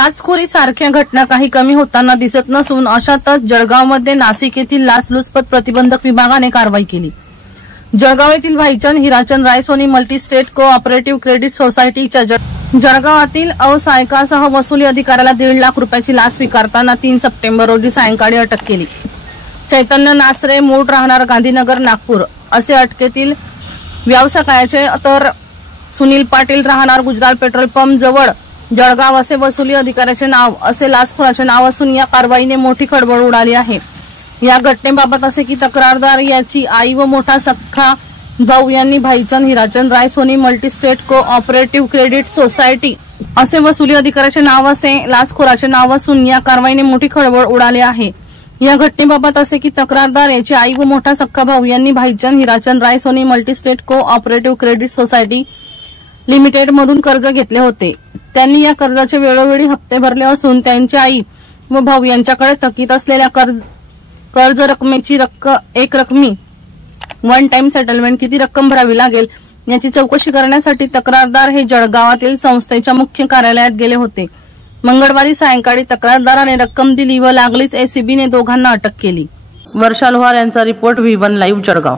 लाचखोरी सारख्या घटना काही कमी होताना दिसत नसून अशातच जळगावमध्ये नाशिक येथील लाचलुचपत प्रतिबंधक विभागाने कारवाई केली। जळगाव येथील भाईचंद हिराचंद रायसोनी मल्टी स्टेट को ऑपरेटिव्ह क्रेडिट सोसायटीच्या जळगावातील अवसायकासह वसुली अधिकाऱ्याला 1.5 लाख रुपयाची लाच स्वीकारताना 3 सप्टेंबर रोजी सायंकाळी अटक केली। चैतन्य नासरे मूळ राहणार गांधीनगर नागपूर असे अटकेतील व्यावसायिकाचे तर सुनील पाटील राहणार गुजराल पेट्रोल पंप जवळ जळगाव असे वसुली अधिकाऱ्याचे नाव असे लाचखोराचे नाव असून या कारवाईने मोठी खळबळ उडाली आहे। या घटनेबाबत असे की तक्रारदार याची आई व मोठा सख्खा भाऊ यांनी भाईचंद हिराचंद रायसोनी मल्टी स्टेट को ऑपरेटिव्ह क्रेडिट सोसायटी असे वसुली अधिकाऱ्याचे नाव असे लाचखोराचे नाव असून या कारवाईने मोठी खळबळ उडाली आहे। या घटनेबाबत असे की तक्रारदार याची आई व मोठा सख्खा भाऊ यांनी भाईचंद हिराचंद रायसोनी मल्टी स्टेट को ऑपरेटिव्ह क्रेडिट सोसायटी लिमिटेड मधून कर्ज घेतले होते। त्यांनी या कर्जाचे वेळोवेळी हप्ते भरले असून त्यांची आई व भाऊ यांच्याकडे थकीत असलेल्या कर्ज रकमेची एक रकमी वन टाइम सेटलमेंट किती रक्कम भरावी लागेल याची चौकशी करण्यासाठी तक्रारदार हे जळगावातील संस्थेच्या मुख्य कार्यालयात गेले होते। मंगळवारी सायंकाळी तक्रारदाराने रक्कम दिली व लागलीच एसीबीने दोघांना अटक केली। वर्षा लोहार यांचा रिपोर्ट V1 लाईव्ह जळगाव।